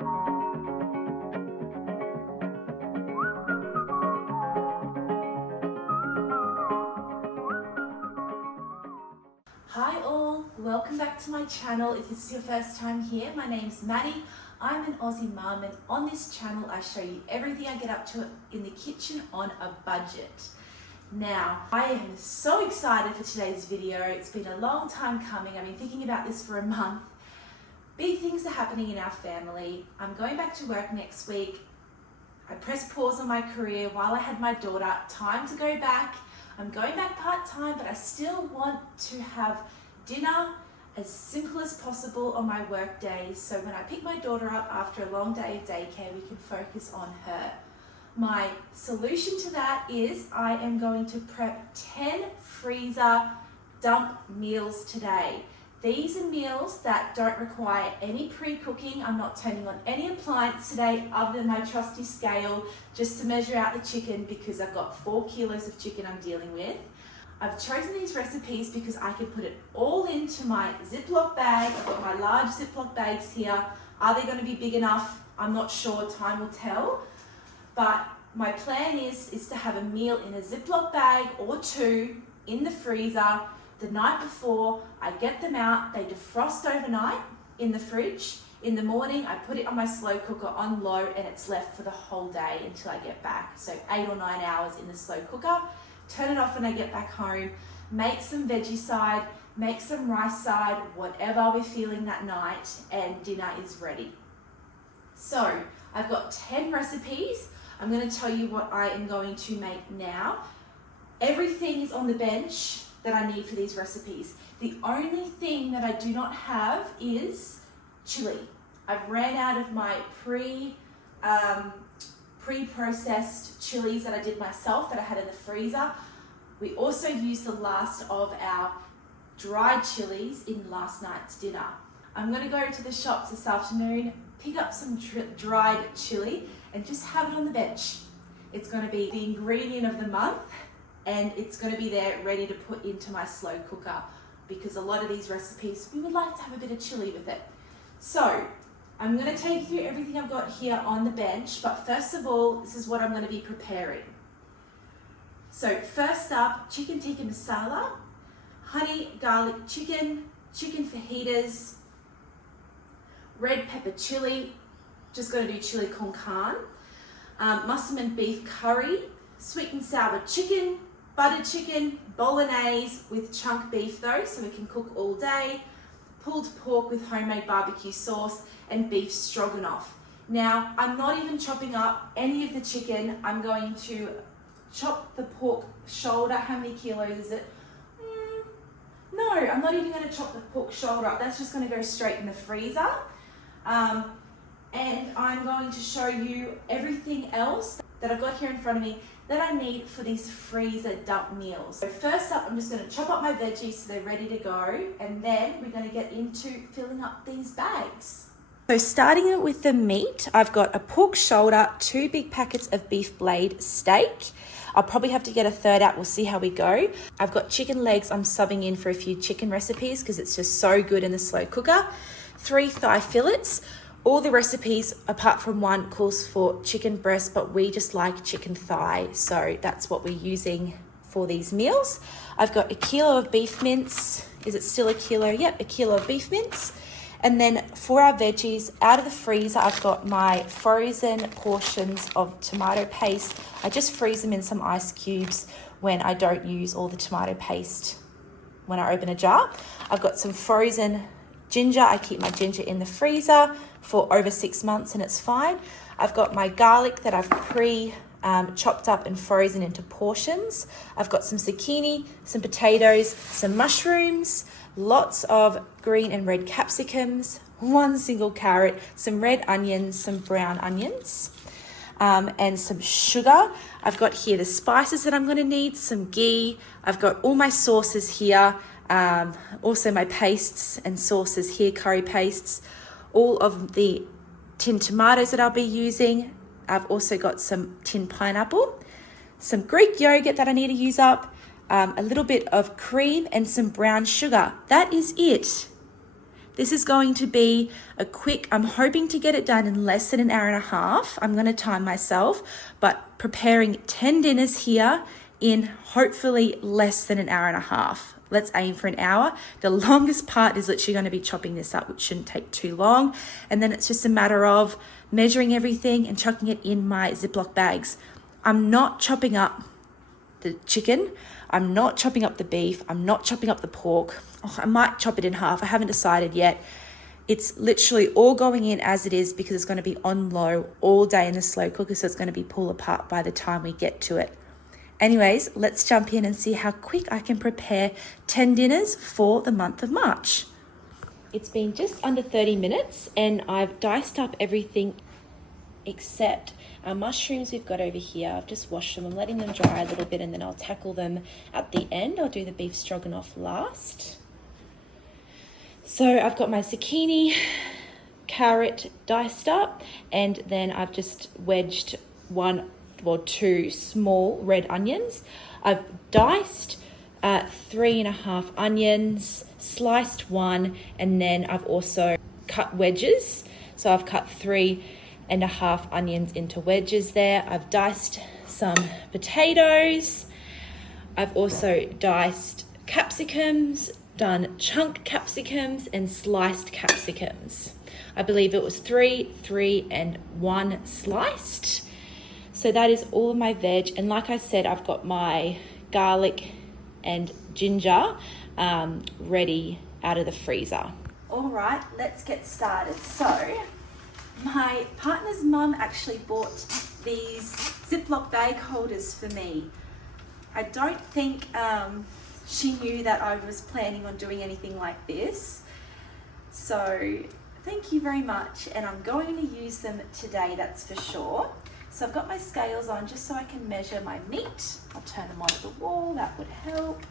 Hi all, welcome back to my channel. If this is your first time here, my name's Maddie. I'm an Aussie mum, and on this channel I show you everything I get up to in the kitchen on a budget. Now, I am so excited for today's video. It's been a long time coming. I've been thinking about this for a month. Big things are happening in our family. I'm going back to work next week. I pressed pause on my career while I had my daughter. Time to go back. I'm going back part-time, but I still want to have dinner as simple as possible on my work days. So when I pick my daughter up after a long day of daycare, we can focus on her. My solution to that is I am going to prep 10 freezer dump meals today. These are meals that don't require any pre-cooking. I'm not turning on any appliance today other than my trusty scale just to measure out the chicken because I've got 4 kilos of chicken I'm dealing with. I've chosen these recipes because I can put it all into my Ziploc bag. I've got my large Ziploc bags here. Are they going to be big enough? I'm not sure, time will tell. But my plan is to have a meal in a Ziploc bag or 2 in the freezer. The night before, I get them out, they defrost overnight in the fridge. In the morning, I put it on my slow cooker on low and it's left for the whole day until I get back. So 8 or 9 hours in the slow cooker. Turn it off when I get back home. Make some veggie side, make some rice side, whatever we're feeling that night, and dinner is ready. So I've got 10 recipes. I'm going to tell you what I am going to make now. Everything is on the bench that I need for these recipes. The only thing that I do not have is chili. I've ran out of my pre-processed chilies that I did myself that I had in the freezer. We also used the last of our dried chilies in last night's dinner. I'm going to go to the shops this afternoon, pick up some dried chili and just have it on the bench. It's going to be the ingredient of the month, and it's going to be there ready to put into my slow cooker because a lot of these recipes, we would like to have a bit of chili with it. So I'm going to take you through everything I've got here on the bench, but first of all, this is what I'm going to be preparing. So first up, chicken tikka masala, honey garlic chicken, chicken fajitas, red pepper chili, just going to do chili con carne, Massaman beef curry, sweet and sour chicken, buttered chicken, bolognese with chunk beef though, so we can cook all day, pulled pork with homemade barbecue sauce, and beef stroganoff. Now, I'm not even chopping up any of the chicken. I'm going to chop the pork shoulder. How many kilos is it? No, I'm not even going to chop the pork shoulder up. That's just going to go straight in the freezer. And I'm going to show you everything else that I've got here in front of me that I need for these freezer dump meals. So first up, I'm just going to chop up my veggies so they're ready to go, and then we're going to get into filling up these bags. So starting with the meat, I've got a pork shoulder, 2 big packets of beef blade steak. I'll probably have to get a third out. We'll see how we go. I've got chicken legs. I'm subbing in for a few chicken recipes because it's just so good in the slow cooker. 3 thigh fillets. All the recipes, apart from one, calls for chicken breast, but we just like chicken thigh. So that's what we're using for these meals. I've got 1 kilo of beef mince. Is it still 1 kilo? Yep, 1 kilo of beef mince. And then for our veggies, out of the freezer, I've got my frozen portions of tomato paste. I just freeze them in some ice cubes when I don't use all the tomato paste when I open a jar. I've got some frozen ginger. I keep my ginger in the freezer for over 6 months and it's fine. I've got my garlic that I've chopped up and frozen into portions. I've got some zucchini, some potatoes, some mushrooms, lots of green and red capsicums, 1 single carrot, some red onions, some brown onions, and some sugar. I've got here the spices that I'm going to need, some ghee. I've got all my sauces here, also my pastes and sauces here, curry pastes, all of the tinned tomatoes that I'll be using. I've also got some tinned pineapple, some Greek yogurt that I need to use up, a little bit of cream and some brown sugar. That is it. This is going to be a quick, I'm hoping to get it done in less than an hour and a half. I'm going to time myself, but preparing 10 dinners here in hopefully less than an hour and a half. Let's aim for an hour. The longest part is literally going to be chopping this up, which shouldn't take too long. And then it's just a matter of measuring everything and chucking it in my Ziploc bags. I'm not chopping up the chicken. I'm not chopping up the beef. I'm not chopping up the pork. Oh, I might chop it in half. I haven't decided yet. It's literally all going in as it is because it's going to be on low all day in the slow cooker. So it's going to be pull apart by the time we get to it. Anyways, let's jump in and see how quick I can prepare 10 dinners for the month of March. It's been just under 30 minutes and I've diced up everything except our mushrooms we've got over here. I've just washed them. I'm letting them dry a little bit and then I'll tackle them at the end. I'll do the beef stroganoff last. So I've got my zucchini, carrot diced up, and then I've just wedged two small red onions. I've diced 3.5 onions, sliced one, and then I've also cut wedges. So I've cut 3.5 onions into wedges there. I've diced some potatoes. I've also diced capsicums, done chunk capsicums and sliced capsicums. I believe it was 3, and 1 sliced. So that is all of my veg. And like I said, I've got my garlic and ginger ready out of the freezer. All right, let's get started. So my partner's mum actually bought these Ziploc bag holders for me. I don't think she knew that I was planning on doing anything like this. So thank you very much. And I'm going to use them today, that's for sure. So I've got my scales on just so I can measure my meat. I'll turn them onto the wall, that would help.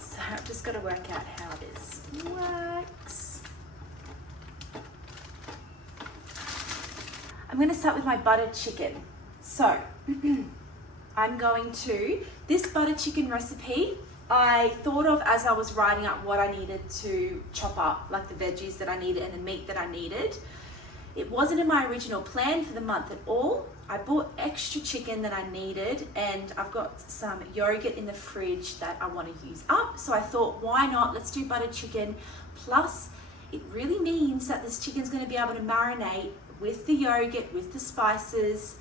So I've just got to work out how this works. I'm going to start with my buttered chicken. So I'm going to, this buttered chicken recipe, I thought of as I was writing up what I needed to chop up, like the veggies that I needed and the meat that I needed. It wasn't in my original plan for the month at all. I bought extra chicken that I needed and I've got some yogurt in the fridge that I want to use up. So I thought, why not? Let's do buttered chicken. Plus, it really means that this chicken's going to be able to marinate with the yogurt, with the spices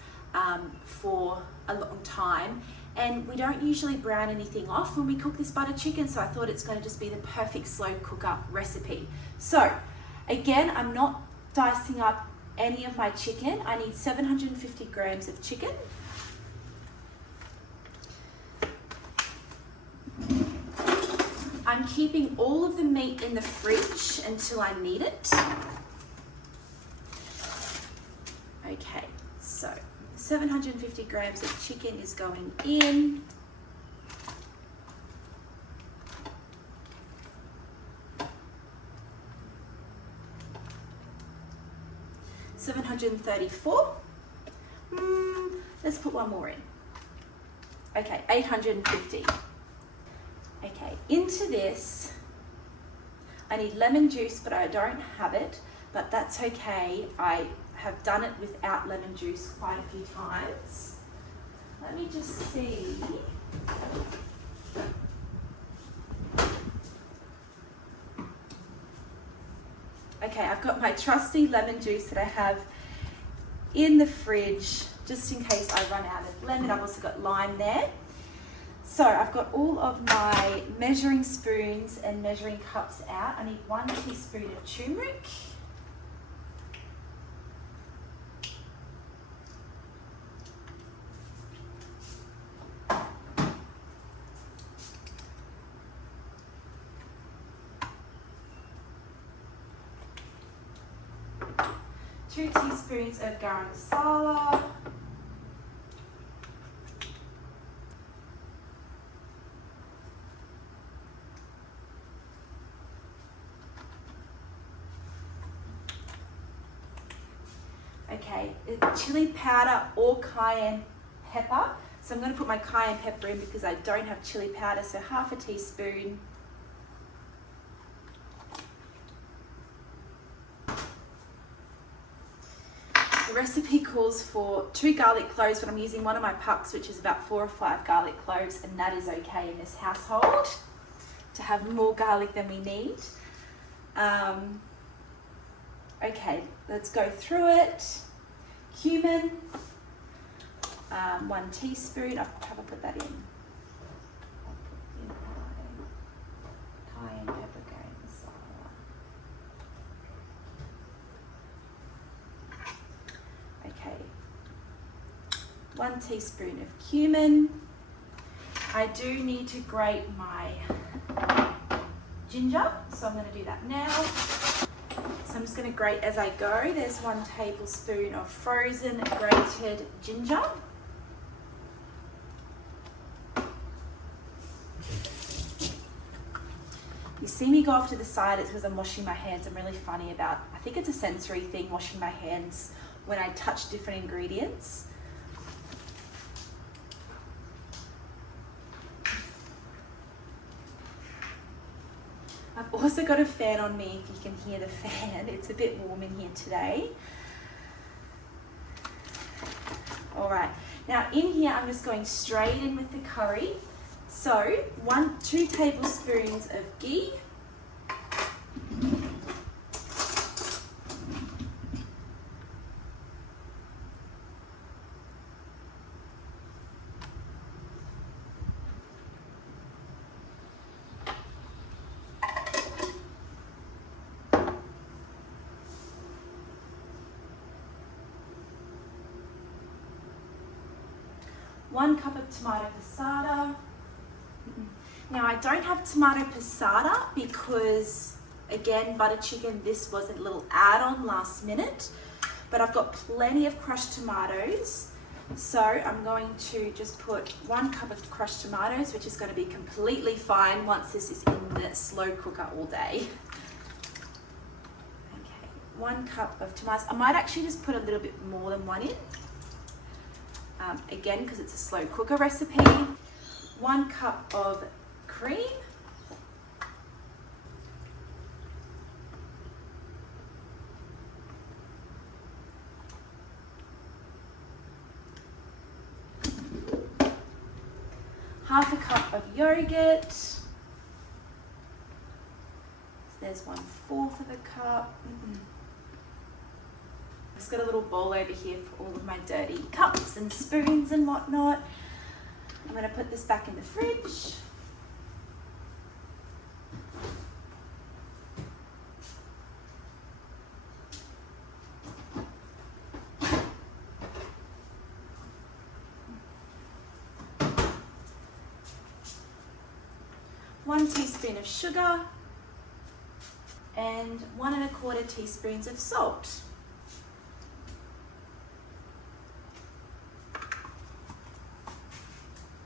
for a long time. And we don't usually brown anything off when we cook this buttered chicken. So I thought it's going to just be the perfect slow cooker recipe. So again, I'm not dicing up any of my chicken. I need 750 grams of chicken. I'm keeping all of the meat in the fridge until I need it. Okay, so 750 grams of chicken is going in. $734. Let's put one more in. Okay, 850. Okay, into this, I need lemon juice, but I don't have it, but that's okay. I have done it without lemon juice quite a few times. Let me just see. Okay, I've got my trusty lemon juice that I have in the fridge just in case I run out of lemon. I've also got lime there. So I've got all of my measuring spoons and measuring cups out. I need 1 teaspoon of turmeric. Two teaspoons of garam masala. Okay, chili powder or cayenne pepper. So I'm going to put my cayenne pepper in because I don't have chili powder, so half a teaspoon. the recipe calls for 2 garlic cloves, but I'm using one of my pucks, which is about 4 or 5 garlic cloves, and that is okay in this household to have more garlic than we need. Okay, let's go through it. Cumin, 1 teaspoon. I'll have I put that in. I'll put in cayenne pepper, garam masala. Okay, 1 teaspoon of cumin. I do need to grate my ginger, so I'm going to do that now. So I'm just going to grate as I go. There's 1 tablespoon of frozen grated ginger. You see me go off to the side, it's because I'm washing my hands. I'm really funny about, I think it's a sensory thing, washing my hands when I touch different ingredients. I've also got a fan on me, if you can hear the fan. It's a bit warm in here today. All right, now in here I'm just going straight in with the curry. So 2 tablespoons of ghee. One cup of tomato passata. Now I don't have tomato passata because, again, butter chicken, this was a little add-on last minute, but I've got plenty of crushed tomatoes. So I'm going to just put 1 cup of crushed tomatoes, which is going to be completely fine once this is in the slow cooker all day. Okay, 1 cup of tomatoes. I might actually just put a little bit more than 1 in. Again, because it's a slow cooker recipe. 1 cup of cream. Half a cup of yogurt. So there's 1/4 of a cup. I've just got a little bowl over here for all of my dirty cups and spoons and whatnot. I'm going to put this back in the fridge. One teaspoon of sugar and 1 1/4 teaspoons of salt.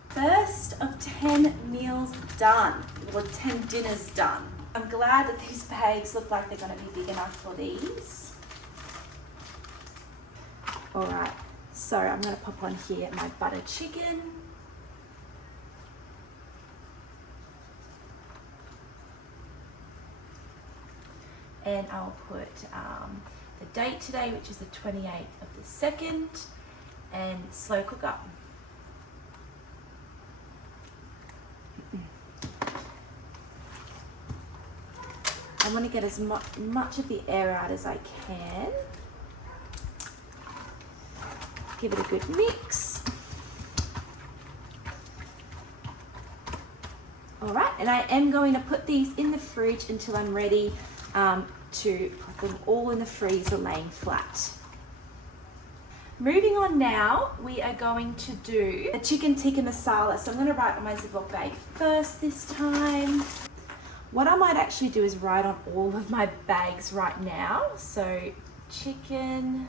First of 10 meals done, or 10 dinners done. I'm glad that these bags look like they're going to be big enough for these. All right, so I'm going to pop on here my butter chicken. And I'll put the date today, which is the 28th of the 2nd, and slow cook up. I want to get as much of the air out as I can. Give it a good mix. All right, and I am going to put these in the fridge until I'm ready to put them all in the freezer laying flat. Moving on now, we are going to do a chicken tikka masala. So I'm going to write on my Ziploc bag first this time. What I might actually do is write on all of my bags right now. So chicken.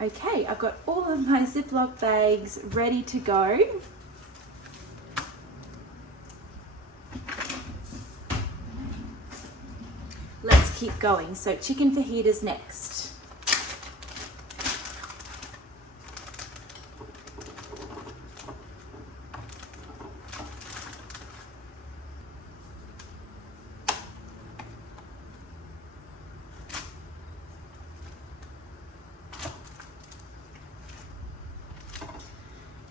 Okay, I've got all of my Ziploc bags ready to go. keep going. So chicken fajitas next.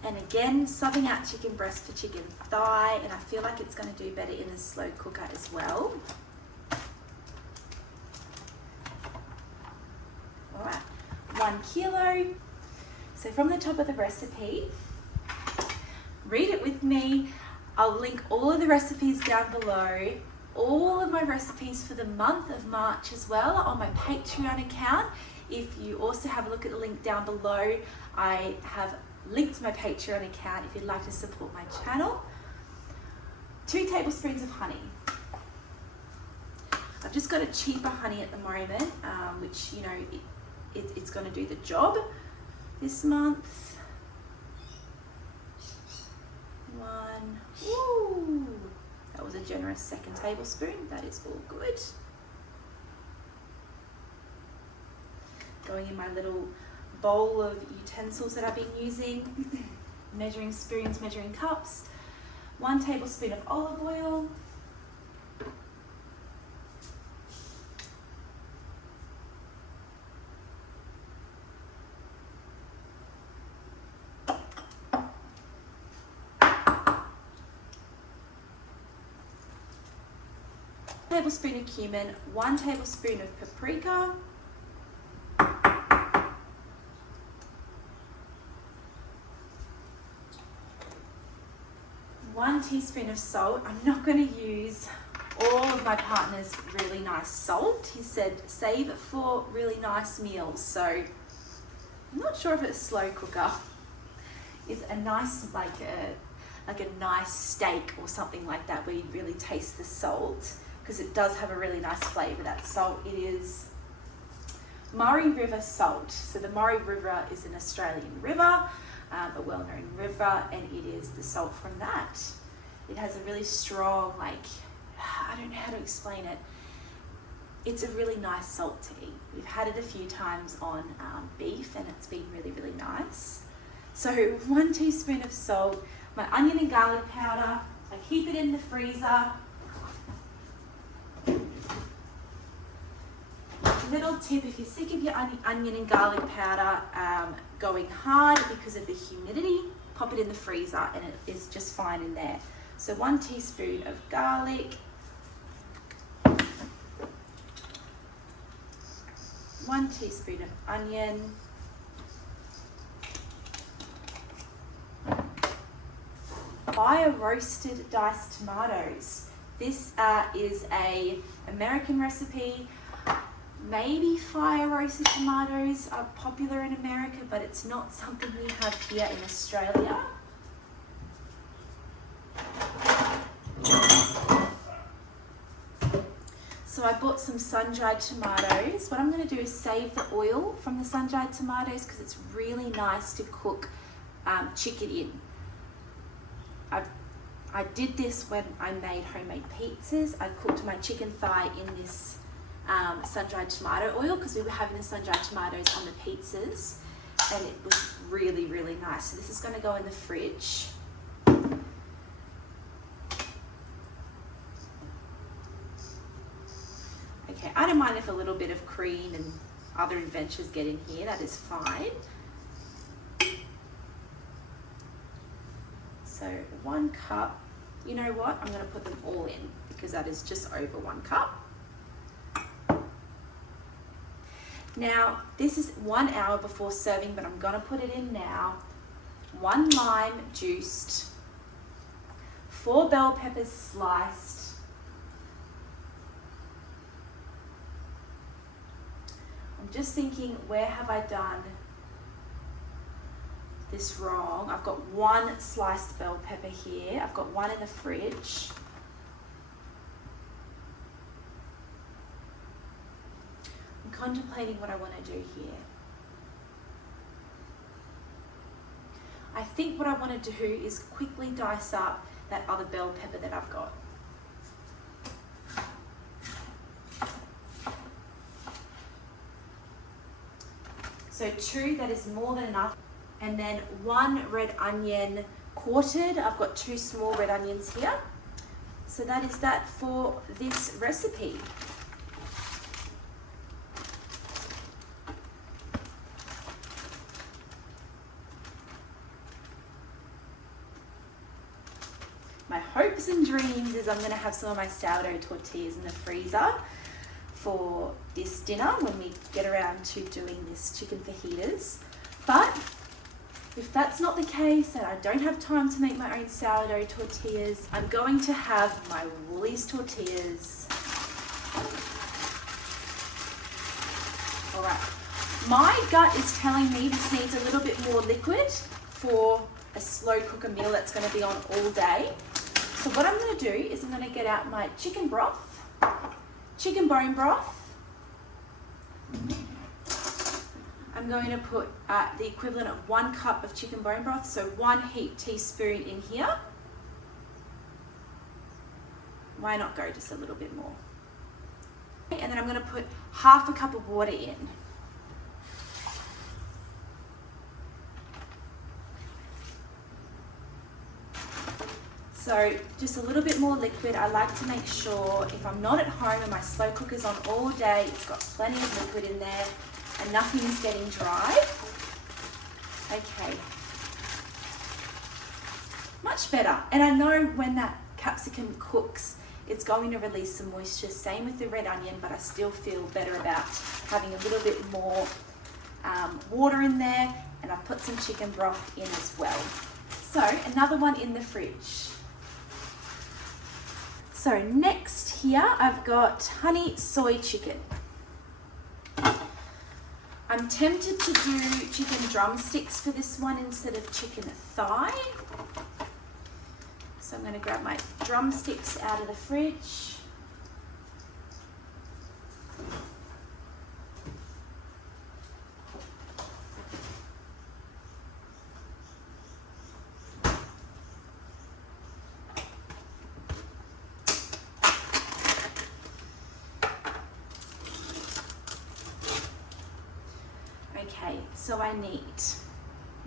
And again, subbing out chicken breast for chicken thigh, and I feel like it's going to do better in the slow cooker as well. All right, 1 kilo. So from the top of the recipe, read it with me. I'll link all of the recipes down below. All of my recipes for the month of March as well on my Patreon account. If you also have a look at the link down below, I have linked to my Patreon account if you'd like to support my channel. 2 tablespoons of honey. I've just got a cheaper honey at the moment, which, you know, it's going to do the job this month. 1. Woo! That was a generous 2nd tablespoon. That is all good. Going in my little bowl of utensils that I've been using. Measuring spoons, measuring cups. 1 tablespoon of olive oil. Tablespoon of cumin, 1 tablespoon of paprika, 1 teaspoon of salt. I'm not going to use all of my partner's really nice salt. He said save it for really nice meals, so I'm not sure if a slow cooker is a nice, like a nice steak or something like that where you really taste the salt, because it does have a really nice flavour, that salt. It is Murray River salt. So the Murray River is an Australian river, a well-known river, and it is the salt from that. It has a really strong, like, I don't know how to explain it. It's a really nice salt to eat. We've had it a few times on beef, and it's been really, really nice. So 1 teaspoon of salt, my onion and garlic powder. I keep it in the freezer. Little tip, if you're sick of your onion and garlic powder going hard because of the humidity, pop it in the freezer and it is just fine in there. So 1 teaspoon of garlic, 1 teaspoon of onion, fire roasted diced tomatoes. This is a American recipe. Maybe fire roasted tomatoes are popular in America, but it's not something we have here in Australia. So I bought some sun-dried tomatoes. What I'm going to do is save the oil from the sun-dried tomatoes because it's really nice to cook chicken in. I did this when I made homemade pizzas. I cooked my chicken thigh in this sun-dried tomato oil because we were having the sun-dried tomatoes on the pizzas, and it was really, really nice. So this is going to go in the fridge. Okay, I don't mind if a little bit of cream and other adventures get in here, that is fine. So 1 cup, you know what, I'm going to put them all in because that is just over 1 cup. Now, this is 1 hour before serving, but I'm going to put it in now. 1 lime juiced, 4 bell peppers sliced, I'm just thinking, where have I done this wrong? I've got 1 sliced bell pepper here. I've got 1 in the fridge. I'm contemplating what I want to do here. I think what I want to do is quickly dice up that other bell pepper that I've got. So 2, that is more than enough. And then 1 red onion quartered. I've got 2 small red onions here. So that is that for this recipe. My hopes and dreams is I'm going to have some of my sourdough tortillas in the freezer for this dinner when we get around to doing this chicken fajitas. But if that's not the case and I don't have time to make my own sourdough tortillas, I'm going to have my Woolies tortillas. All right, my gut is telling me this needs a little bit more liquid for a slow cooker meal that's going to be on all day. So what I'm going to do is I'm going to get out my chicken broth, chicken bone broth. I'm going to put the equivalent of 1 cup of chicken bone broth, so 1 heaped teaspoon in here. Why not go just a little bit more? And then I'm going to put half a cup of water in. So just a little bit more liquid. I like to make sure if I'm not at home and my slow cooker's on all day, it's got plenty of liquid in there and nothing is getting dry. Okay. Much better. And I know when that capsicum cooks, it's going to release some moisture. Same with the red onion, but I still feel better about having a little bit more water in there. And I've put some chicken broth in as well. So another one in the fridge. So next here, I've got honey soy chicken. I'm tempted to do chicken drumsticks for this one instead of chicken thigh. So I'm going to grab my drumsticks out of the fridge. Okay, so I need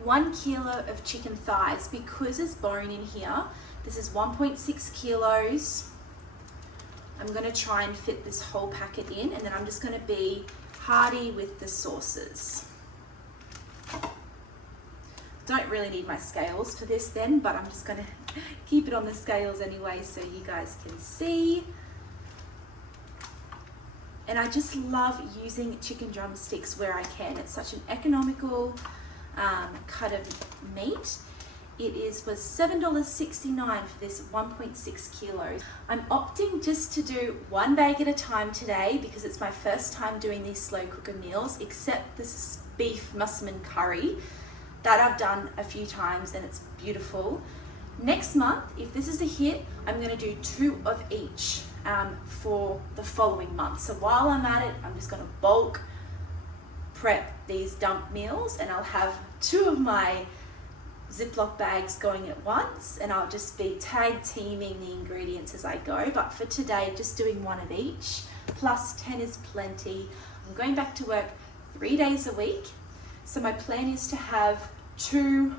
1 kilo of chicken thighs. Because there's bone in here, this is 1.6 kilos. I'm going to try and fit this whole packet in, and then I'm just going to be hardy with the sauces. Don't really need my scales for this then, but I'm just going to keep it on the scales anyway so you guys can see. And I just love using chicken drumsticks where I can. It's such an economical cut of meat. It was $7.69 for this 1.6 kilos. I'm opting just to do 1 bag at a time today because it's my first time doing these slow cooker meals, except this beef Massaman curry that I've done a few times and it's beautiful. Next month, if this is a hit, I'm going to do 2 of each for the following month. So while I'm at it, I'm just going to bulk prep these dump meals, and I'll have 2 of my Ziploc bags going at once, and I'll just be tag teaming the ingredients as I go. But for today, just doing 1 of each, plus 10 is plenty. I'm going back to work 3 days a week, so my plan is to have 2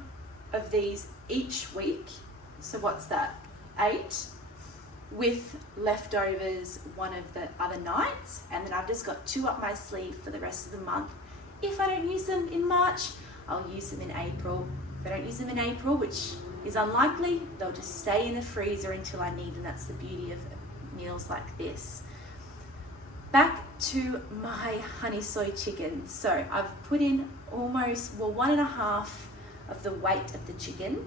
of these each week. So what's that? 8, with leftovers 1 of the other nights, and then I've just got 2 up my sleeve for the rest of the month. If I don't use them in March, I'll use them in April. If I don't use them in April, which is unlikely, they'll just stay in the freezer until I need them. That's the beauty of meals like this. Back to my honey soy chicken. So I've put in almost, 1.5 of the weight of the chicken.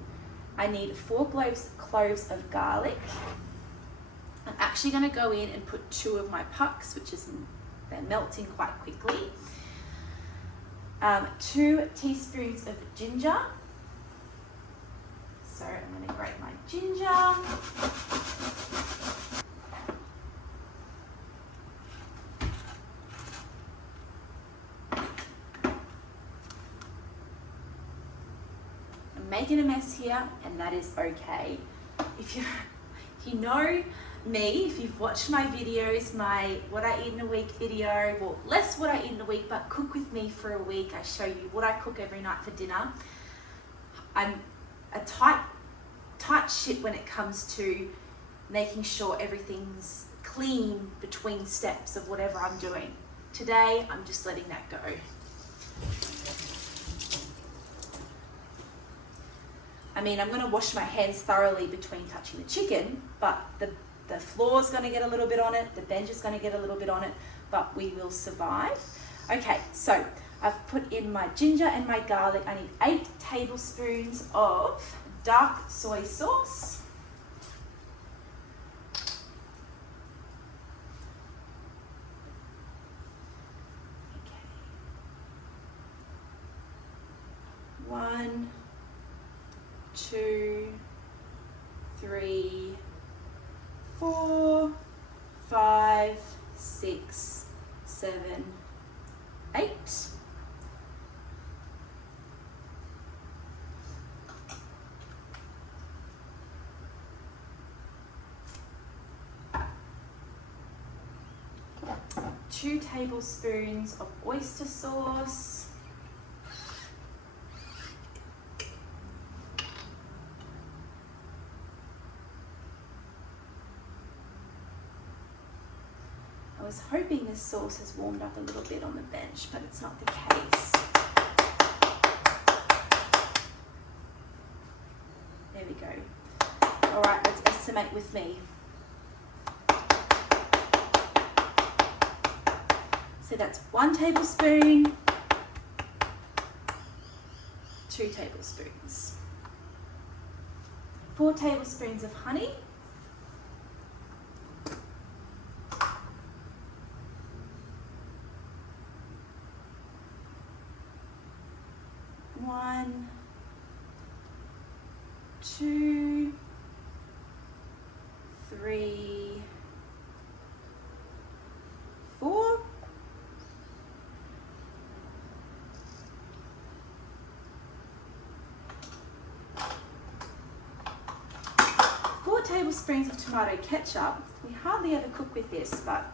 I need 4 cloves of garlic. I'm actually going to go in and put 2 of my pucks, which is, they're melting quite quickly. 2 teaspoons of ginger. So I'm going to grate my ginger. I'm making a mess here, and that is okay. If you know me, if you've watched my videos, my what I eat in a week video, well, less what I eat in a week, but cook with me for a week. I show you what I cook every night for dinner. I'm a tight ship when it comes to making sure everything's clean between steps of whatever I'm doing. Today, I'm just letting that go. I mean, I'm going to wash my hands thoroughly between touching the chicken, but the floor's going to get a little bit on it, the bench is going to get a little bit on it, but we will survive. Okay, so I've put in my ginger and my garlic. I need 8 tablespoons of dark soy sauce. Okay. 1, 2, 3, 4, 5, 6, 7, 8. Two tablespoons of oyster sauce. I was hoping this sauce has warmed up a little bit on the bench, but it's not the case. There we go. All right, let's estimate with me. So that's 1 tablespoon, 2 tablespoons, 4 tablespoons of honey, 1, 2, 3, 4. 4 tablespoons of tomato ketchup. We hardly ever cook with this, but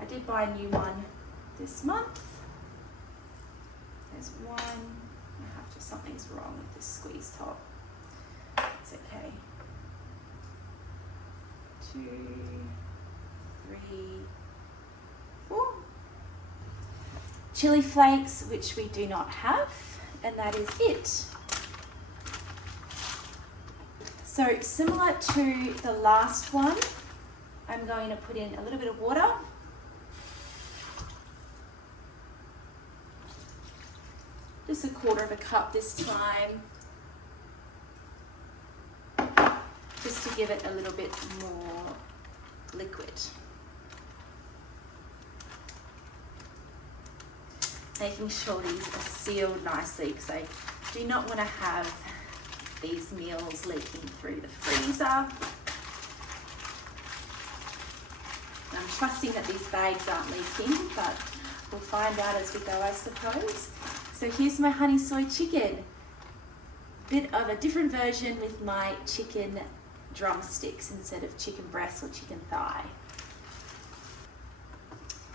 I did buy a new one this month. There's 1. Something's wrong with this squeeze top. It's okay. 2, 3, 4. Chili flakes, which we do not have, and that is it. So similar to the last one, I'm going to put in a little bit of water. Just 1/4 cup this time, just to give it a little bit more liquid. Making sure these are sealed nicely, because I do not want to have these meals leaking through the freezer. I'm trusting that these bags aren't leaking, but we'll find out as we go, I suppose. So here's my honey soy chicken. Bit of a different version with my chicken drumsticks instead of chicken breast or chicken thigh.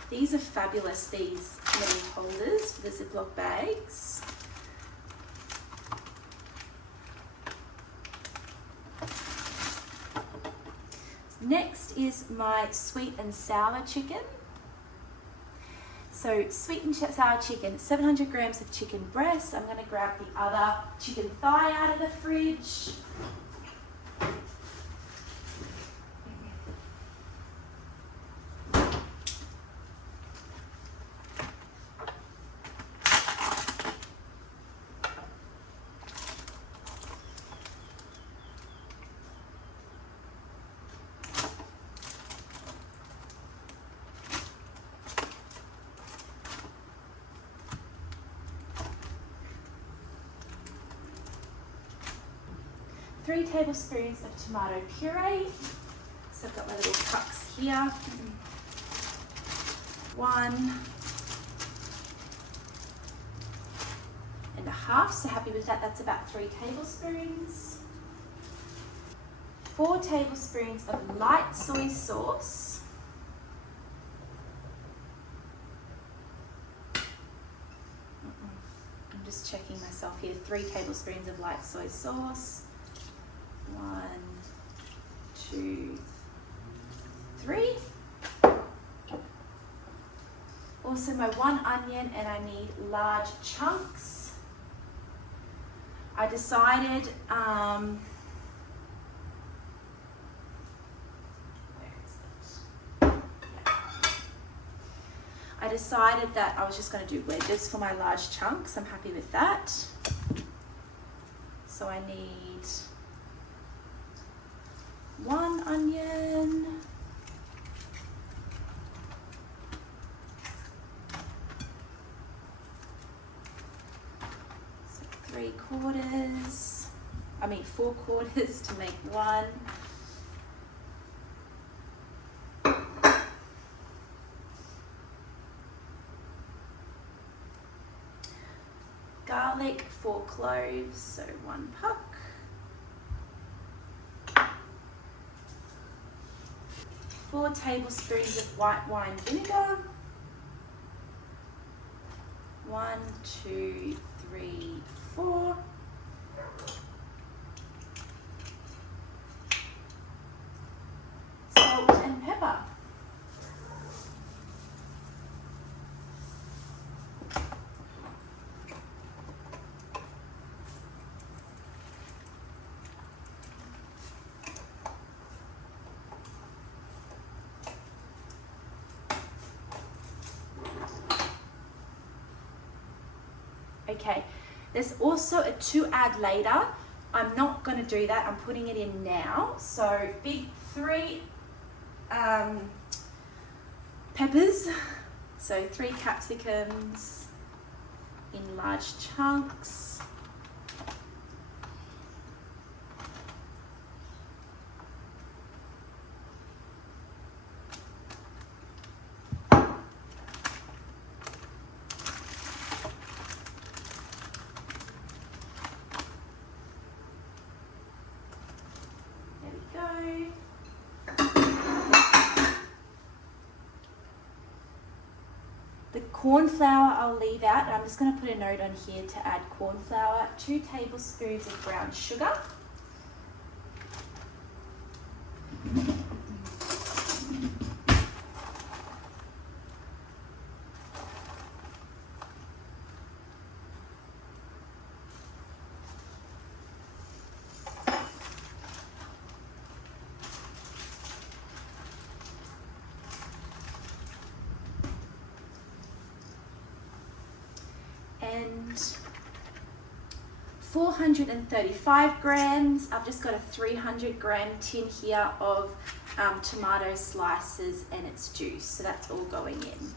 These are fabulous, these little holders for the Ziploc bags. Next is my sweet and sour chicken. So sweet and sour chicken, 700 grams of chicken breast. I'm going to grab the other chicken thigh out of the fridge. Three tablespoons of tomato puree. So I've got my little cups here. 1.5, so happy with that. That's about 3 tablespoons. 4 tablespoons of light soy sauce. I'm just checking myself here. 3 tablespoons of light soy sauce. 1, 2, 3. Also my 1 onion, and I need large chunks. I decided, where is it? Yeah. I decided that I was just going to do wedges for my large chunks. I'm happy with that. So I need 1 onion. So 4 quarters to make 1. Garlic, 4 cloves, so 1 puck. 4 tablespoons of white wine vinegar. 1, 2, 3, 4. Salt and pepper. Okay, there's also a to add later. I'm not going to do that. I'm putting it in now. So big 3 peppers. So 3 capsicums in large chunks. The corn flour I'll leave out, and I'm just going to put a note on here to add corn flour. 2 tablespoons of brown sugar. And 435 grams. I've just got a 300-gram tin here of tomato slices and its juice, so that's all going in.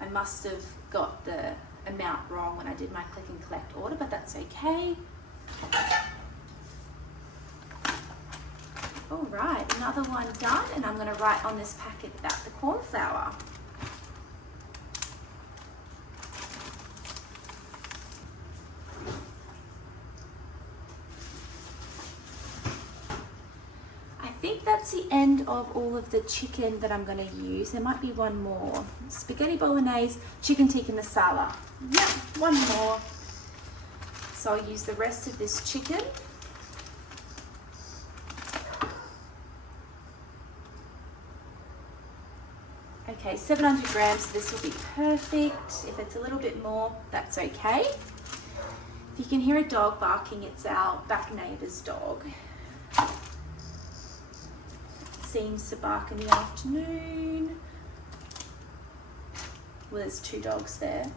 I must have got the amount wrong when I did my click and collect order, but that's okay. All right, another one done, and I'm going to write on this packet about the corn flour. I think that's the end of all of the chicken that I'm going to use. There might be one more. Spaghetti bolognese, chicken tikka masala. Yeah, one more. So I'll use the rest of this chicken. Okay, 700 grams, so this will be perfect. If it's a little bit more, that's okay. If you can hear a dog barking, it's our back neighbour's dog. Seems to bark in the afternoon. Well, there's 2 dogs there.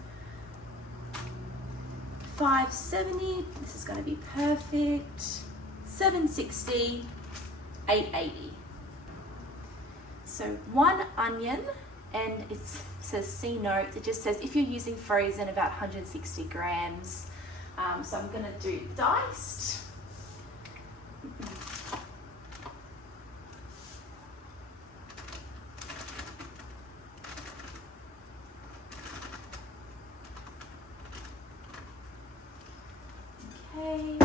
570, this is going to be perfect. 760, 880. So 1 onion, and it says C notes. It just says if you're using frozen, about 160 grams. So I'm going to do diced. Okay.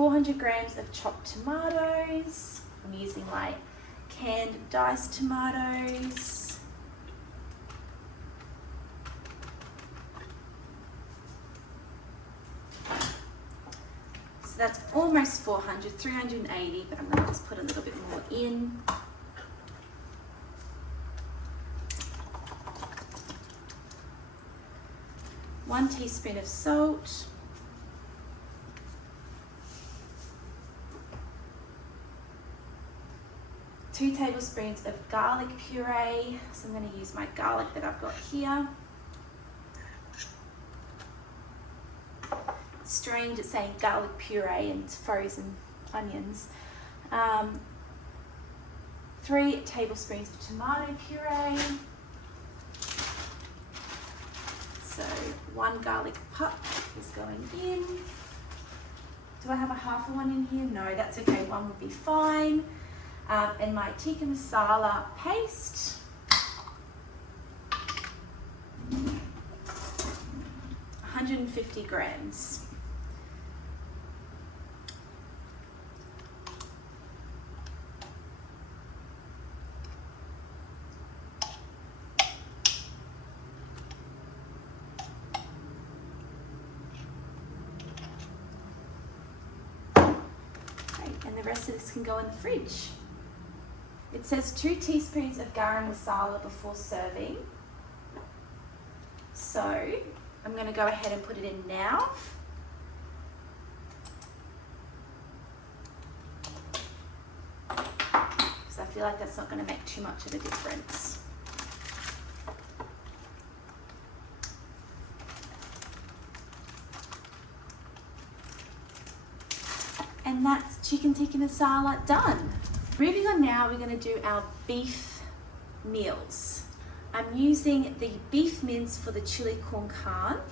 400 grams of chopped tomatoes. I'm using like canned diced tomatoes. So that's almost 400, 380, but I'm going to just put a little bit more in. One teaspoon of salt. Two tablespoons of garlic puree. So I'm going to use my garlic that I've got here. It's strange, it's saying garlic puree and frozen onions. 3 tablespoons of tomato puree. So 1 garlic pup is going in. Do I have a half of one in here? No, that's okay, 1 would be fine. And my tikka masala paste. $150 grams. And the rest of this can go in the fridge. It says 2 teaspoons of garam masala before serving. So I'm going to go ahead and put it in now. Because I feel like that's not going to make too much of a difference. And that's chicken tikka masala done. Moving on now, we're going to do our beef meals. I'm using the beef mince for the chili con carne.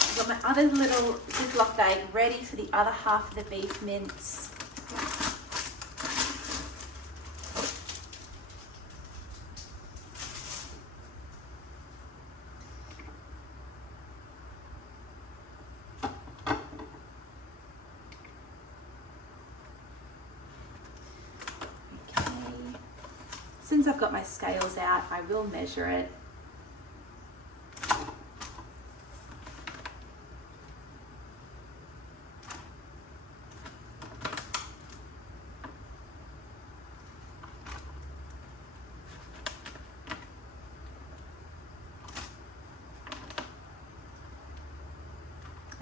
I've got my other little Ziploc bag ready for the other half of the beef mince. Since I've got my scales out, I will measure it.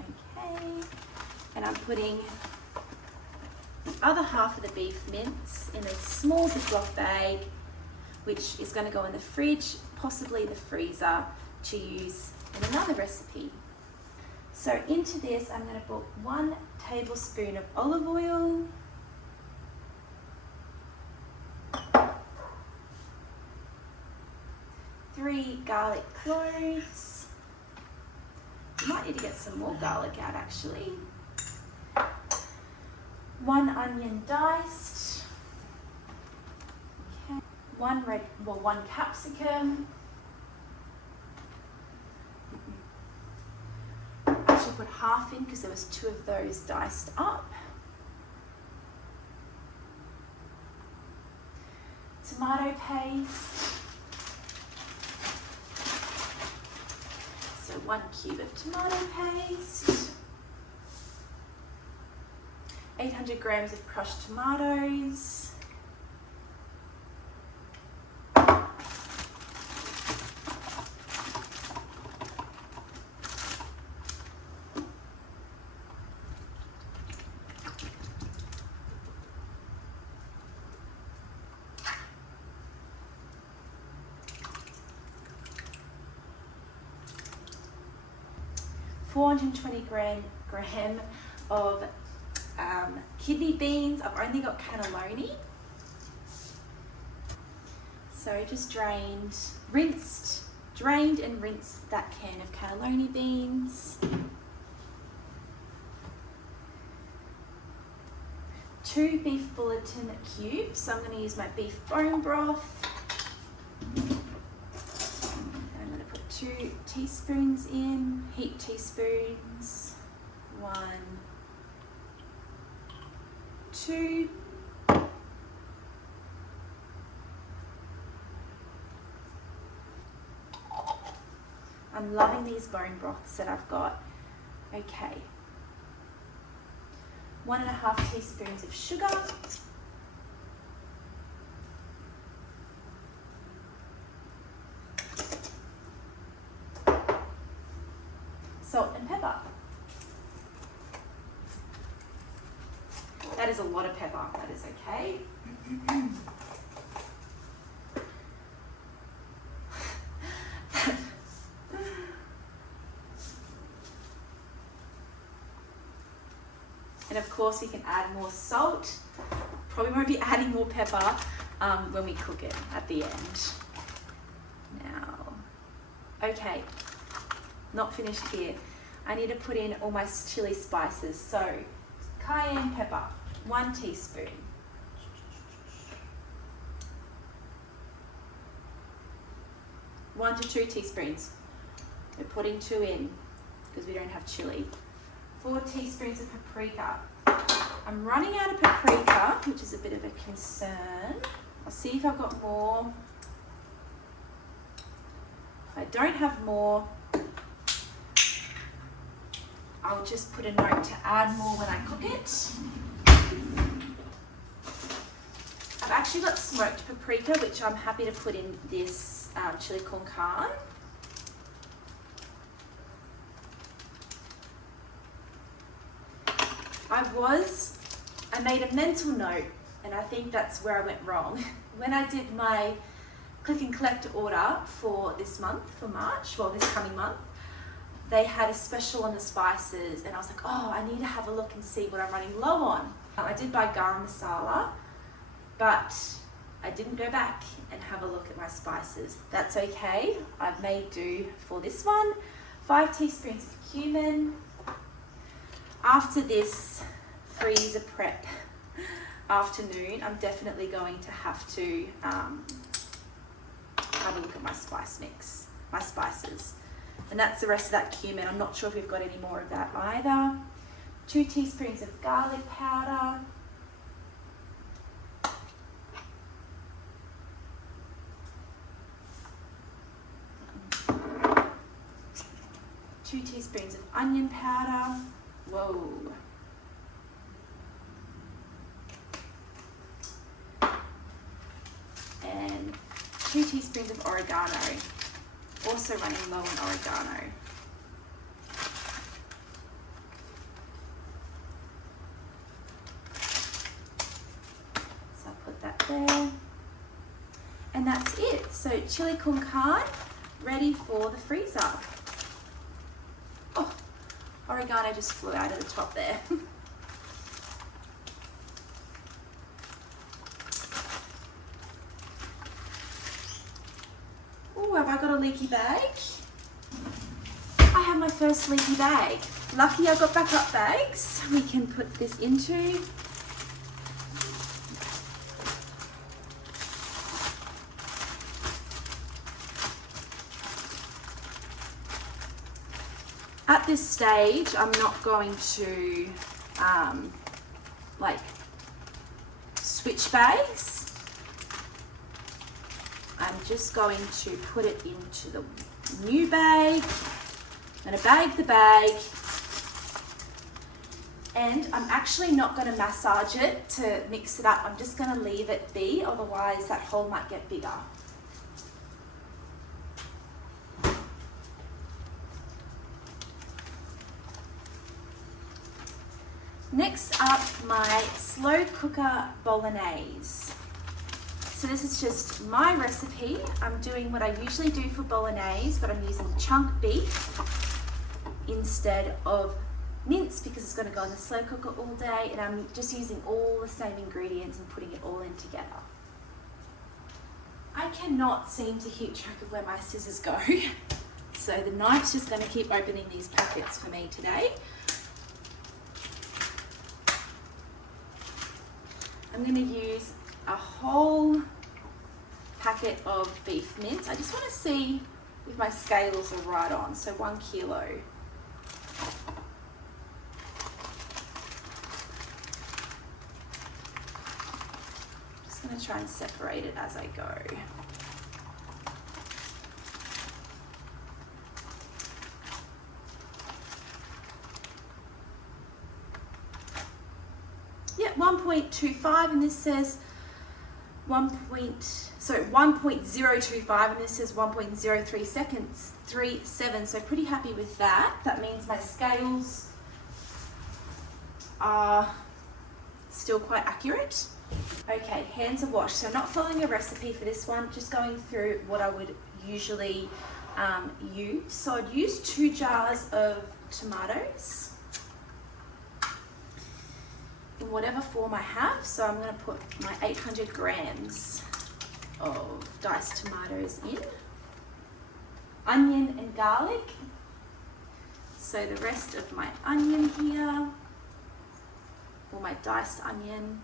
Okay, and I'm putting the other half of the beef mince in a small Ziploc bag, which is going to go in the fridge, possibly the freezer, to use in another recipe. So into this, I'm going to put 1 tablespoon of olive oil, three garlic cloves. You might need to get some more garlic out actually. 1 onion diced. One capsicum. I should put half in because there was 2 of those diced up. Tomato paste. So 1 cube of tomato paste. 800 grams of crushed tomatoes. $420 gram of kidney beans. I've only got cannelloni. So just drained and rinsed that can of cannelloni beans. 2 beef bulletin cubes. So I'm going to use my beef bone broth. And I'm going to put 2 teaspoons in, heaped teaspoons. 1, 2. I'm loving these bone broths that I've got. Okay. 1.5 teaspoons of sugar. Salt and pepper. That is a lot of pepper. That is okay. And of course we can add more salt. Probably won't be adding more pepper when we cook it at the end. Now, okay, not finished here. I need to put in all my chili spices. So, cayenne pepper, 1 teaspoon. One to 2 teaspoons. We're putting 2 in because we don't have chili. 4 teaspoons of paprika. I'm running out of paprika, which is a bit of a concern. I'll see if I've got more. If I don't have more, I'll just put a note to add more when I cook it. I've actually got smoked paprika, which I'm happy to put in this chili con carne. I made a mental note, and I think that's where I went wrong. When I did my click and collect order for this month, for March, well, this coming month, they had a special on the spices, and I was like, oh, I need to have a look and see what I'm running low on. I did buy garam masala, but I didn't go back and have a look at my spices. That's okay. I've made do for this one. 5 teaspoons of cumin. After this freezer prep afternoon, I'm definitely going to have to have a look at my spice mix, my spices. And that's the rest of that cumin. I'm not sure if we've got any more of that either. 2 teaspoons of garlic powder. 2 teaspoons of onion powder. Whoa. And 2 teaspoons of oregano. Also running low on oregano. So I'll put that there. And that's it. So chili con carne ready for the freezer. Oh, oregano just flew out of the top there. Oh, have I got a leaky bag? I have my first leaky bag. Lucky I got backup bags we can put this into. At this stage, I'm not going to like switch bags. I'm just going to put it into the new bag. I'm going to bag the bag. And I'm actually not going to massage it to mix it up. I'm just going to leave it be, otherwise that hole might get bigger. Next up, my slow cooker bolognese. So this is just my recipe. I'm doing what I usually do for bolognese, but I'm using chunk beef instead of mince because it's going to go in the slow cooker all day, and I'm just using all the same ingredients and putting it all in together. I cannot seem to keep track of where my scissors go, so the knife's just going to keep opening these packets for me today. I'm going to use a whole packet of beef mince. I just want to see if my scales are right on. So 1 kilo. Just going to try and separate it as I go. Yeah, 1.25, and this says 1.025, and this says 1.03 seconds, 37. So pretty happy with that. That means my scales are still quite accurate. Okay, hands are washed. So I'm not following a recipe for this one, just going through what I would usually use. So I'd use 2 jars of tomatoes in whatever form I have. So I'm going to put my 800 grams of diced tomatoes in, onion and garlic. So the rest of my onion here, or my diced onion.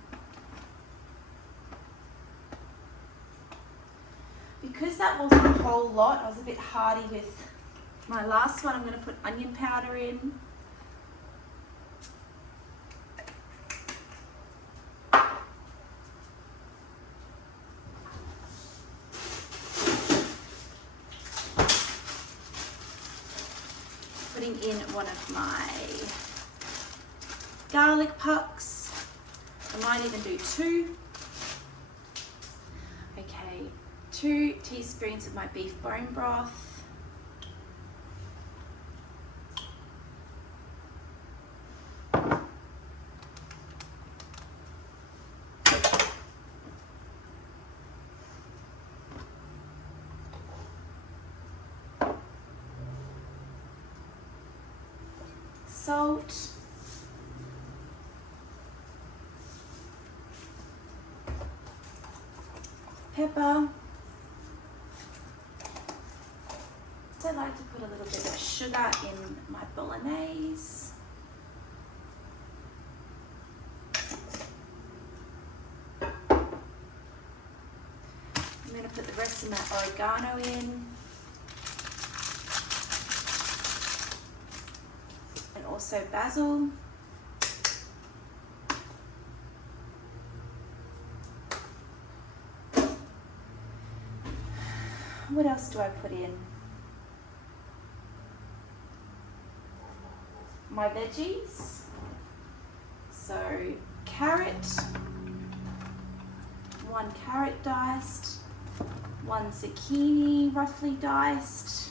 Because that wasn't a whole lot, I was a bit hardy with my last one. I'm going to put onion powder in. Putting in one of my garlic pucks. I might even do 2. Okay, 2 teaspoons of my beef bone broth. Salt, pepper. I like to put a little bit of sugar in my bolognese. I'm going to put the rest of my oregano in. And also basil. What else do I put in? My veggies. So carrot, 1 carrot diced, 1 zucchini roughly diced.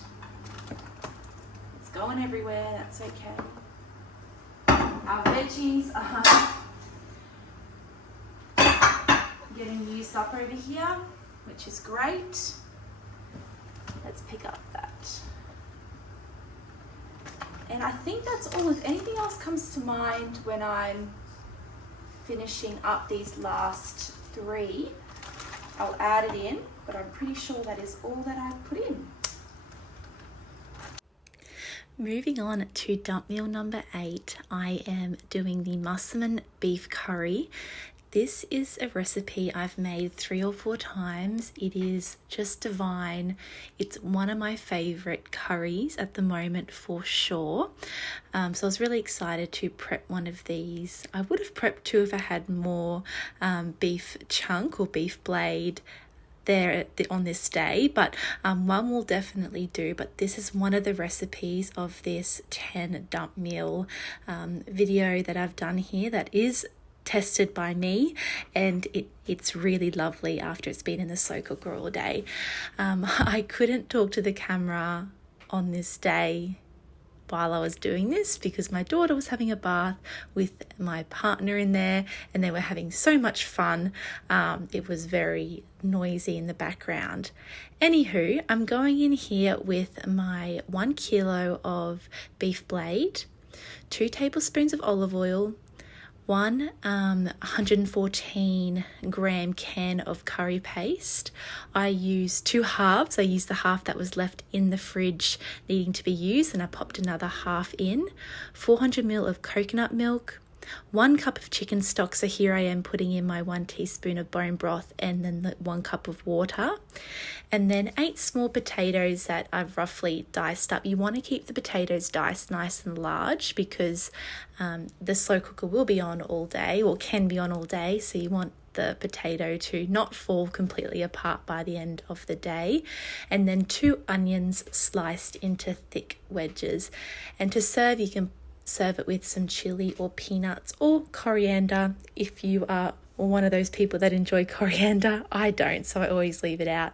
It's going everywhere, that's okay. Our veggies are getting used up over here, which is great. Let's pick up that. And I think that's all. If anything else comes to mind when I'm finishing up these last 3, I'll add it in, but I'm pretty sure that is all that I've put in. Moving on to dump meal number 8, I am doing the Massaman beef curry. This is a recipe I've made 3 or 4 times. It is just divine. It's one of my favorite curries at the moment for sure. So I was really excited to prep one of these. I would have prepped 2 if I had more beef chunk or beef blade there on this day, but 1 will definitely do. But this is one of the recipes of this 10 dump meal video that I've done here that is tested by me, and it's really lovely after it's been in the slow cooker all day. I couldn't talk to the camera on this day while I was doing this because my daughter was having a bath with my partner in there and they were having so much fun. It was very noisy in the background. Anywho, I'm going in here with my 1 kilo of beef blade, 2 tablespoons of olive oil, 1 114 gram can of curry paste. I used 2 halves. I used the half that was left in the fridge needing to be used, and I popped another half in. 400 ml of coconut milk, 1 cup of chicken stock. So here I am putting in my 1 teaspoon of bone broth and then the 1 cup of water. And then 8 small potatoes that I've roughly diced up. You want to keep the potatoes diced nice and large because the slow cooker will be on all day, or can be on all day. So you want the potato to not fall completely apart by the end of the day. And then 2 onions sliced into thick wedges. And to serve, you can serve it with some chili or peanuts or coriander if you are one of those people that enjoy coriander. I don't, so I always leave it out.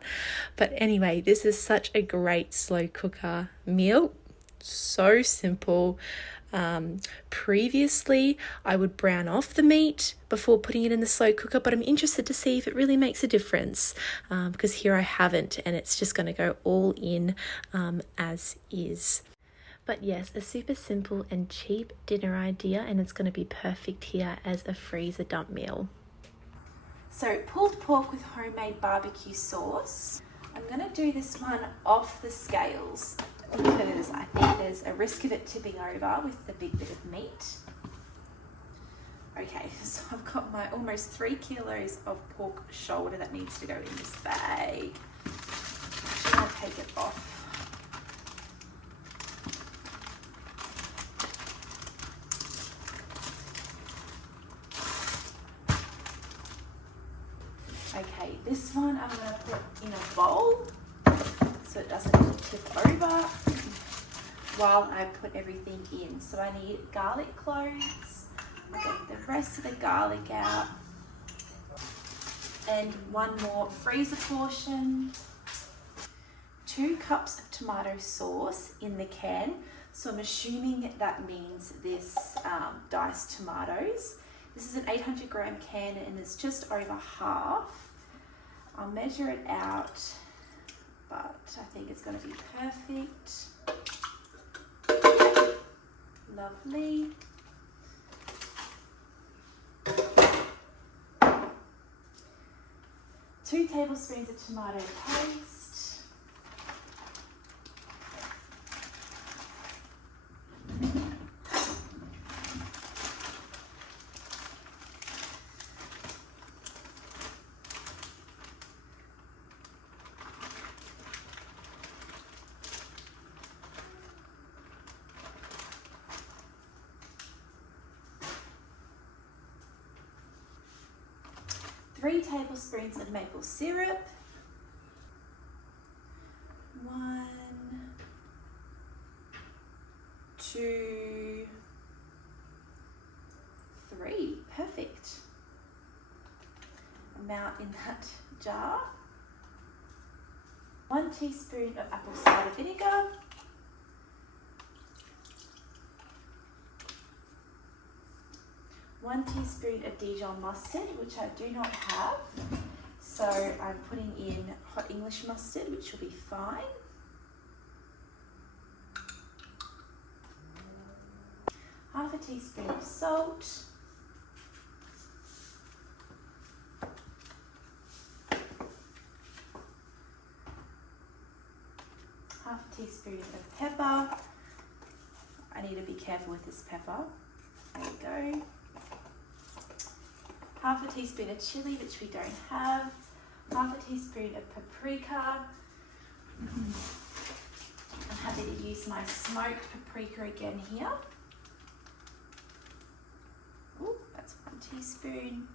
But anyway, this is such a great slow cooker meal. So simple. Previously, I would brown off the meat before putting it in the slow cooker, but I'm interested to see if it really makes a difference because here I haven't, and it's just going to go all in as is. But yes, a super simple and cheap dinner idea, and it's going to be perfect here as a freezer dump meal. So pulled pork with homemade barbecue sauce. I'm going to do this one off the scales because I think there's a risk of it tipping over with the big bit of meat. Okay, so I've got my almost 3 kilos of pork shoulder that needs to go in this bag. I'm going to take it off. Okay, this one I'm going to put in a bowl so it doesn't tip over while I put everything in. So I need garlic cloves, I'll get the rest of the garlic out, and 1 more freezer portion, 2 cups of tomato sauce in the can. So I'm assuming that means this diced tomatoes. This is an 800 gram can and it's just over half. I'll measure it out, but I think it's going to be perfect. Lovely. Two tablespoons of tomato paste. Three tablespoons of maple syrup. 1, 2, 3. Perfect. Amount in that jar. 1 teaspoon of apple cider vinegar. 1 teaspoon of Dijon mustard, which I do not have. So I'm putting in hot English mustard, which will be fine. Half a teaspoon of salt. Half a teaspoon of pepper. I need to be careful with this pepper. There we go. Half a teaspoon of chili, which we don't have. Half a teaspoon of paprika. I'm happy to use my smoked paprika again here. Ooh, that's 1 teaspoon.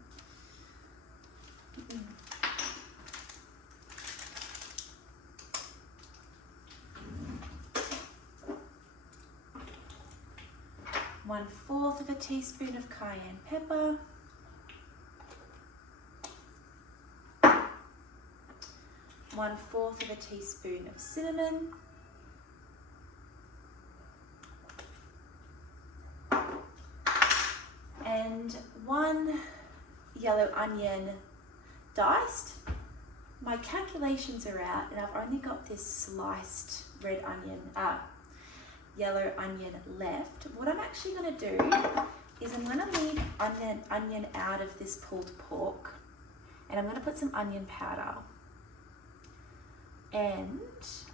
One-fourth of a teaspoon of cayenne pepper. 1/4 of a teaspoon of cinnamon. And 1 yellow onion diced. My calculations are out and I've only got this sliced red onion, yellow onion left. What I'm actually going to do is I'm going to leave onion out of this pulled pork, and I'm going to put some onion powder. And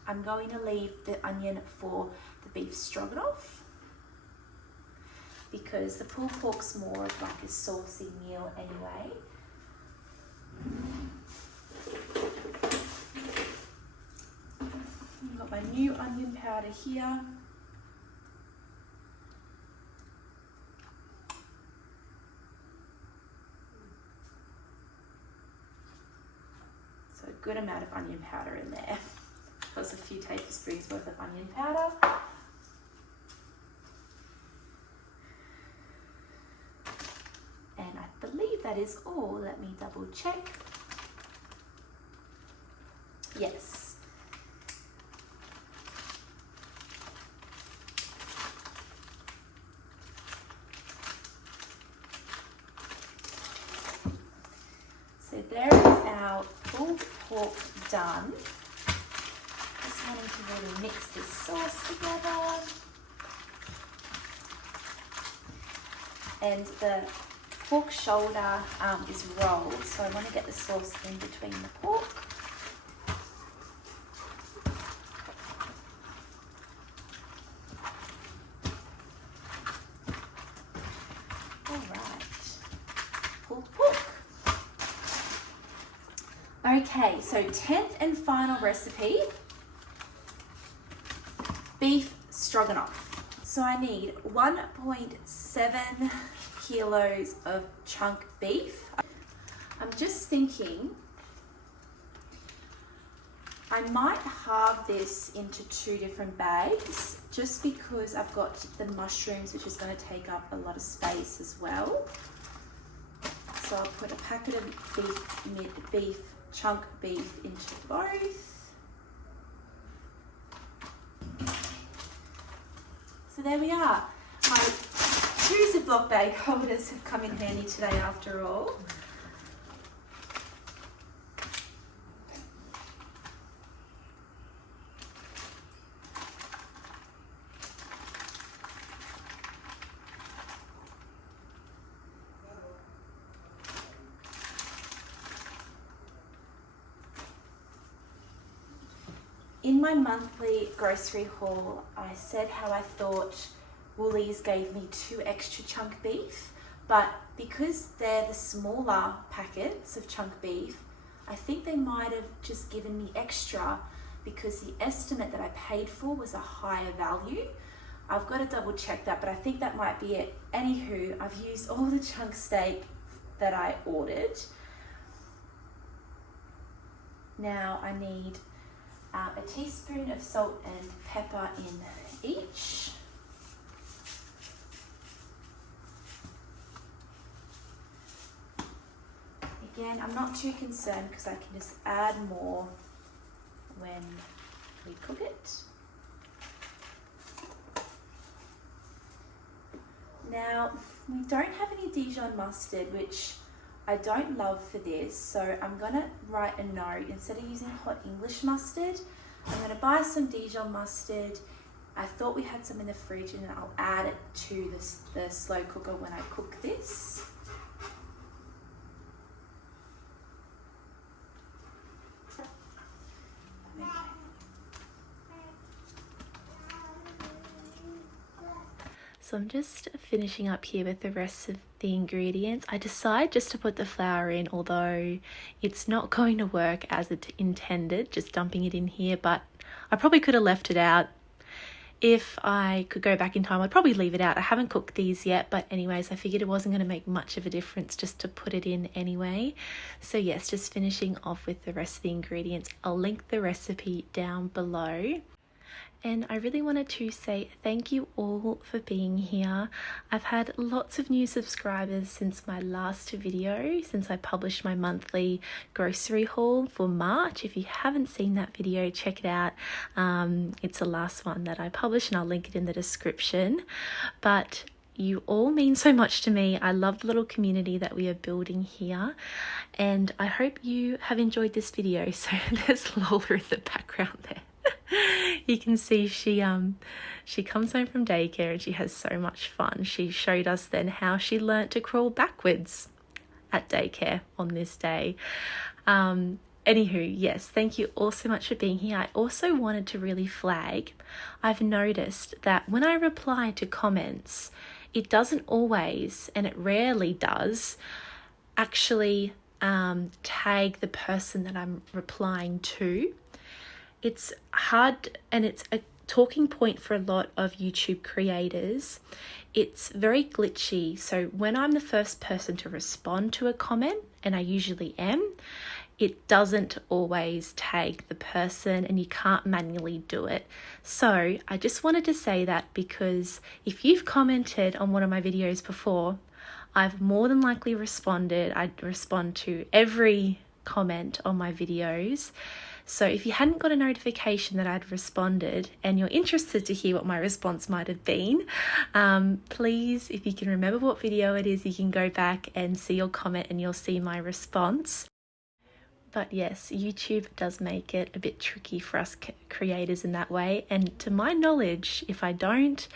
I'm going to leave the onion for the beef stroganoff. because the pulled pork's more of like a saucy meal anyway. I've got my new onion powder here. So a good amount of onion powder in there. Plus a few tablespoons worth of onion powder. And I believe that is all. Let me double check. Yes. So there is our pulled pork done. Just wanting to really mix this sauce together. And the pork shoulder is rolled, so I want to get the sauce in between the pork. Okay, so 10th and final recipe, beef stroganoff. So I need 1.7 kilos of chunk beef. I'm just thinking I might halve this into 2 different bags just because I've got the mushrooms, which is going to take up a lot of space as well. So I'll put a packet of chunk beef into both. So there we are. My 2 Ziploc bag holders have come in handy today after all. In my monthly grocery haul, I said how I thought Woolies gave me 2 extra chunk beef, but because they're the smaller packets of chunk beef, I think they might have just given me extra because the estimate that I paid for was a higher value. I've got to double check that, but I think that might be it. Anywho, I've used all the chunk steak that I ordered. Now I need a teaspoon of salt and pepper in each. Again, I'm not too concerned because I can just add more when we cook it. Now, we don't have any Dijon mustard, which I don't love for this, so I'm gonna write a note. Instead of using hot English mustard, I'm gonna buy some Dijon mustard. I thought we had some in the fridge and I'll add it to the slow cooker when I cook this. So I'm just finishing up here with the rest of the ingredients. I decide just to put the flour in, although it's not going to work as it intended, just dumping it in here, but I probably could have left it out. If I could go back in time, I'd probably leave it out. I haven't cooked these yet, but anyways, I figured it wasn't going to make much of a difference just to put it in anyway. So yes, just finishing off with the rest of the ingredients. I'll link the recipe down below. And I really wanted to say thank you all for being here. I've had lots of new subscribers since my last video, since I published my monthly grocery haul for March. If you haven't seen that video, check it out. It's the last one that I published and I'll link it in the description. But you all mean so much to me. I love the little community that we are building here, and I hope you have enjoyed this video. So there's Lola in the background there. You can see she comes home from daycare and she has so much fun. She showed us then how she learnt to crawl backwards at daycare on this day. Anywho, yes, thank you all so much for being here. I also wanted to really flag, I've noticed that when I reply to comments, it doesn't always, and it rarely does, actually tag the person that I'm replying to. It's hard, and it's a talking point for a lot of YouTube creators. It's very glitchy. So when I'm the first person to respond to a comment, and I usually am, it doesn't always tag the person and you can't manually do it. So I just wanted to say that, because if you've commented on one of my videos before, I've more than likely responded. I respond to every comment on my videos. So if you hadn't got a notification that I'd responded and you're interested to hear what my response might have been, please, if you can remember what video it is, you can go back and see your comment and you'll see my response. But yes, YouTube does make it a bit tricky for us creators in that way. And to my knowledge, if I don't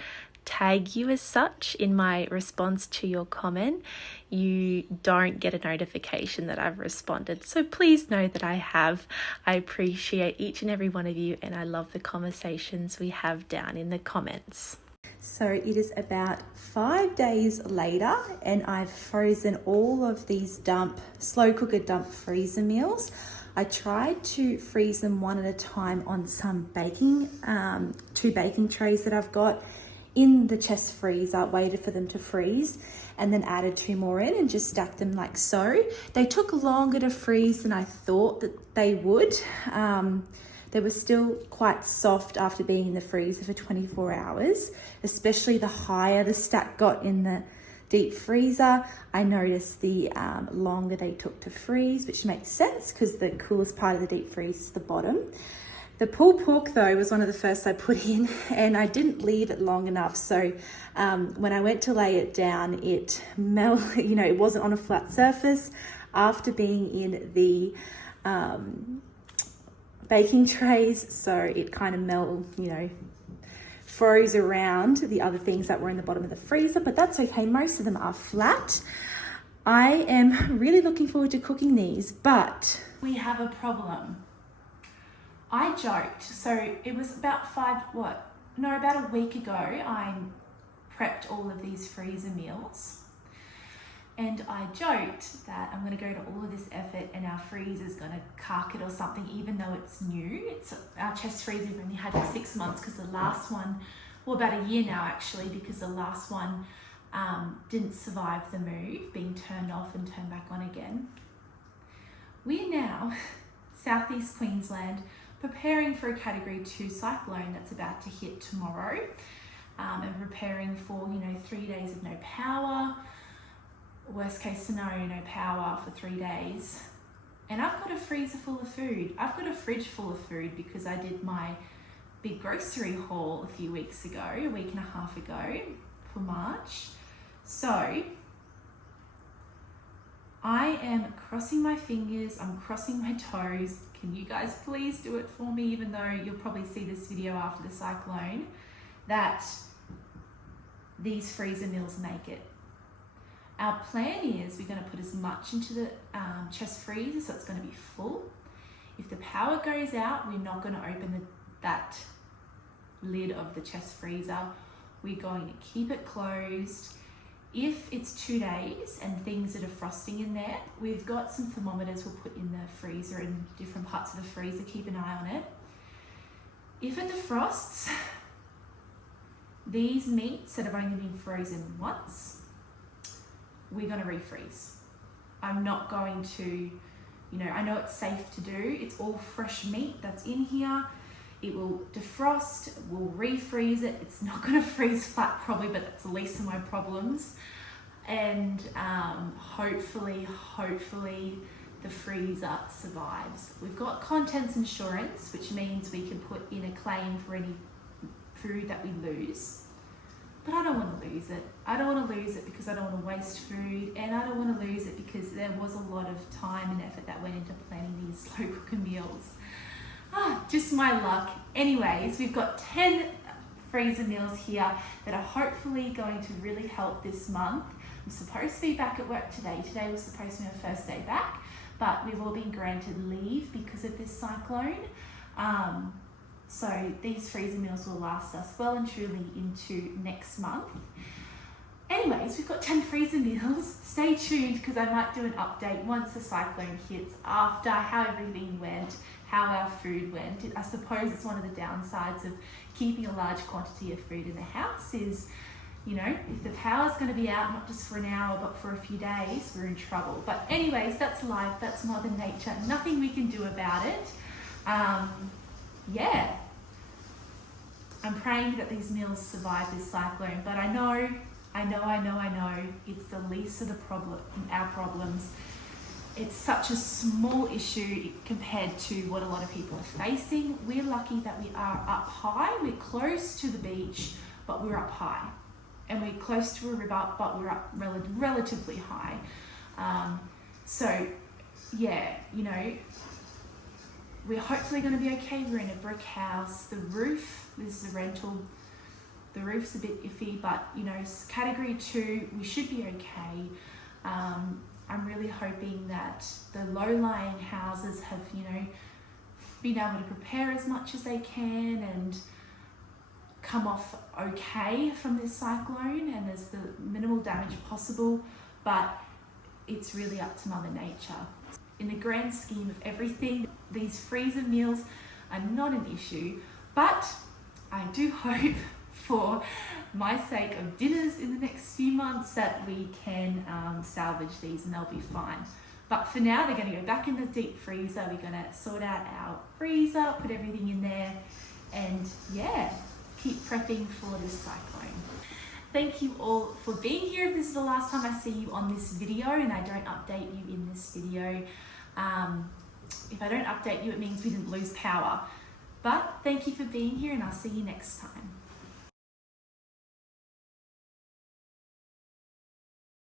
tag you as such in my response to your comment, you don't get a notification that I've responded. So please know that I have. I appreciate each and every one of you, and I love the conversations we have down in the comments. So it is about 5 days later, and I've frozen all of these slow cooker dump freezer meals. I tried to freeze them one at a time on some two baking trays that I've got in the chest freezer, waited for them to freeze, and then added 2 more in and just stacked them like so. They took longer to freeze than I thought that they would. They were still quite soft after being in the freezer for 24 hours, especially the higher the stack got in the deep freezer. I noticed the longer they took to freeze, which makes sense because the coolest part of the deep freeze is the bottom. The pulled pork though was one of the first I put in, and I didn't leave it long enough. So when I went to lay it down, it melted, it wasn't on a flat surface. After being in the baking trays, so it kind of froze around the other things that were in the bottom of the freezer, but that's okay. Most of them are flat. I am really looking forward to cooking these, but we have a problem. I joked, so it was about about a week ago, I prepped all of these freezer meals. And I joked that I'm going to go to all of this effort and our freezer's going to cark it or something, even though it's new. Our chest freezer we've only had for 6 months because the last one, about a year now actually, because the last one didn't survive the move, being turned off and turned back on again. We're now, Southeast Queensland, preparing for a Category 2 cyclone that's about to hit tomorrow, and preparing for 3 days of no power. Worst case scenario, no power for 3 days. And I've got a freezer full of food. I've got a fridge full of food because I did my big grocery haul a few weeks ago, a week and a half ago for March. So I am crossing my fingers, I'm crossing my toes. Can you guys please do it for me, even though you'll probably see this video after the cyclone, that these freezer meals make it. Our plan is we're going to put as much into the chest freezer, so it's going to be full. If the power goes out, we're not going to open that lid of the chest freezer. We're going to keep it closed. If it's 2 days and things are defrosting in there, we've got some thermometers we'll put in the freezer in different parts of the freezer. Keep an eye on it. If it defrosts, these meats that have only been frozen once, we're going to refreeze. I'm not going to, I know it's safe to do. It's all fresh meat that's in here. It will defrost, we'll refreeze it. It's not going to freeze flat probably, but that's the least of my problems. And hopefully the freezer survives. We've got contents insurance, which means we can put in a claim for any food that we lose. But I don't want to lose it. I don't want to lose it because I don't want to waste food, and I don't want to lose it because there was a lot of time and effort that went into planning these slow cooker meals. Just my luck. Anyways, we've got 10 freezer meals here that are hopefully going to really help this month. I'm supposed to be back at work today. Today was supposed to be my first day back, but we've all been granted leave because of this cyclone. So these freezer meals will last us well and truly into next month. Anyways, we've got 10 freezer meals. Stay tuned because I might do an update once the cyclone hits, after how everything went, how our food went. I suppose it's one of the downsides of keeping a large quantity of food in the house is, you know, if the power's going to be out, not just for an hour, but for a few days, we're in trouble. But anyways, that's life, that's Mother Nature. Nothing we can do about it. Yeah. I'm praying that these meals survive this cyclone, but I know, it's the least of our problems. It's such a small issue compared to what a lot of people are facing. We're lucky that we are up high. We're close to the beach, but we're up high. And we're close to a river, but we're up relatively high. So, yeah, you know, we're hopefully going to be okay. We're in a brick house. The roof, this is a rental. The roof's a bit iffy, but, you know, category 2, we should be okay. I'm really hoping that the low-lying houses have, you know, been able to prepare as much as they can and come off okay from this cyclone and there's the minimal damage possible, but it's really up to Mother Nature. In the grand scheme of everything, these freezer meals are not an issue, but I do hope for my sake of dinners in the next few months that we can salvage these and they'll be fine. But for now, they're going to go back in the deep freezer. We're going to sort out our freezer, put everything in there, and yeah, keep prepping for this cyclone. Thank you all for being here. If this is the last time I see you on this video and I don't update you in this video, if I don't update you, it means we didn't lose power. But thank you for being here and I'll see you next time.